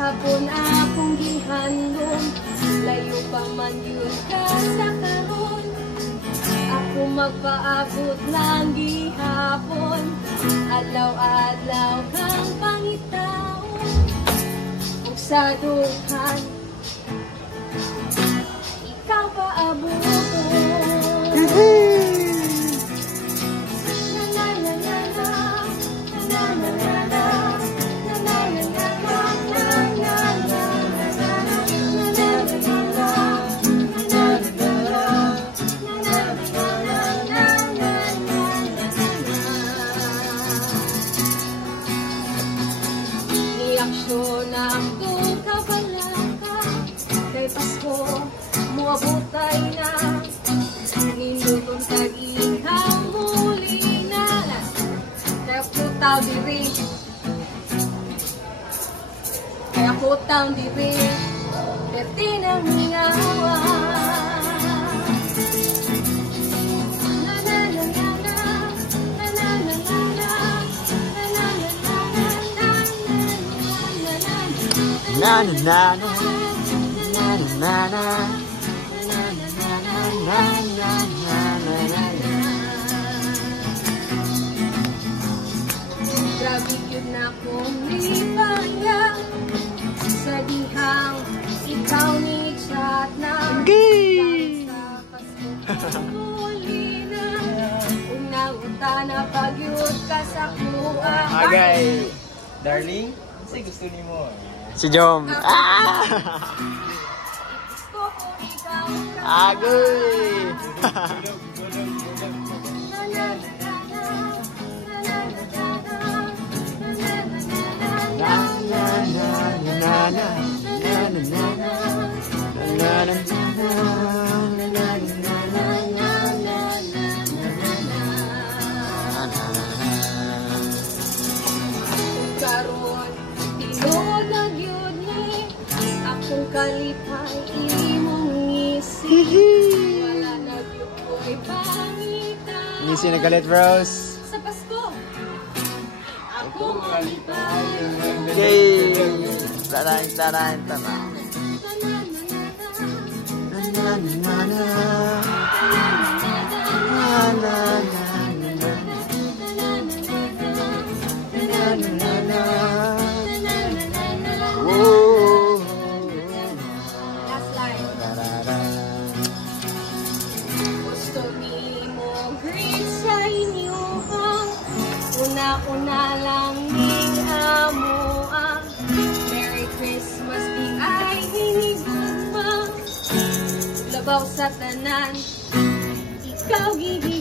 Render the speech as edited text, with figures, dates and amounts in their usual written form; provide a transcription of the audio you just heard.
Gihapon akong gihandom, layo pa man yun ka sa karon. Ako magpaabot ng gihapon, adlaw-adlaw kang pangitaon. Ug sa duhan, ikaw paabuton. Aksyon ang tukabalaka, kay Pasko muabutay na. Nindutong tag-ihang muli na, kaya putang diri, kaya putang diri, pwede nang hingawa. Na na na na na na na grabe yun na kong lipaya sa dihang ikaw ni chat na sa Pasko muli na unang-uta na pagyud ka sa kuha. Agay, darling, kasi gusto ni mo. si Jom. Agoy. Akong kalipay imong ngisi, wala na gyud ko'y pangitan. Ngisi na galit, Rose. Sa Pasko, akong kalipay. Okay. Tarang, tarang, tarang. Na na na na. Na na na. Una lang ning amo ang Merry Christmas di ay hinigugma. Labaw sa tanan, ikaw gigi